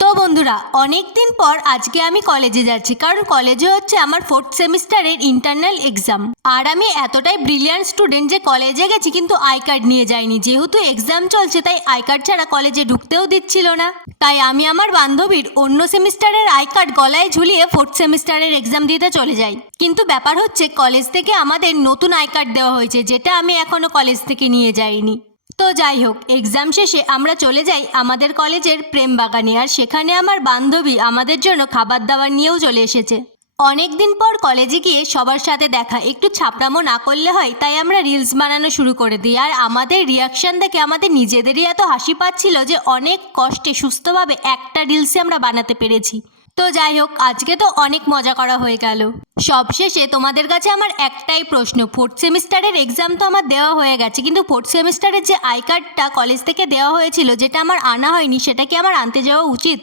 তো বন্ধুরা, অনেক দিন পর আজকে আমি কলেজে যাচ্ছি, কারণ কলেজে হচ্ছে আমার 4th সেমিস্টারের ইন্টারনাল এক্সাম। আর আমি এতটাই ব্রিলিয়ান্ট স্টুডেন্ট যে কলেজে গেছি কিন্তু আই কার্ড নিয়ে যাইনি। যেহেতু এক্সাম চলছে তাই আই কার্ড ছাড়া কলেজে ঢুকতেও দিচ্ছিল না। তাই আমি আমার বান্ধবীর অন্য সেমিস্টারের আই কার্ড গলায় ঝুলিয়ে 4th সেমিস্টারের এক্সাম দিতে চলে যাই। কিন্তু ব্যাপার হচ্ছে কলেজ থেকে আমাদের নতুন আই কার্ড দেওয়া হয়েছে, যেটা আমি এখনো কলেজ থেকে নিয়ে যাইনি। তো যাই হোক, এক্সাম শেষে আমরা চলে যাই আমাদের কলেজের প্রেম বাগানে। আর সেখানে আমার বান্ধবী আমাদের জন্য খাবার দাবার নিয়েও চলে এসেছে। অনেক দিন পর কলেজে গিয়ে সবার সাথে দেখা, একটু ছাপড়ামো না করলে হয়, তাই আমরা রিলস বানানো শুরু করে দিই। আর আমাদের রিয়াকশান দেখে আমাদের নিজেদেরই এত হাসি পাচ্ছিল যে অনেক কষ্টে সুস্থভাবে একটা রিলসে আমরা বানাতে পেরেছি। তো যাই হোক, আজকে তো অনেক মজা করা হয়ে গেল। সবশেষে তোমাদের কাছে আমার একটাই প্রশ্ন, 4th সেমিস্টারের এক্সাম তো আমার দেওয়া হয়ে গেছে, কিন্তু 4th সেমিস্টারের যে আই কার্ডটা কলেজ থেকে দেওয়া হয়েছিল, যেটা আমার আনা হয়নি, সেটা কি আমার আনতে যাওয়া উচিত?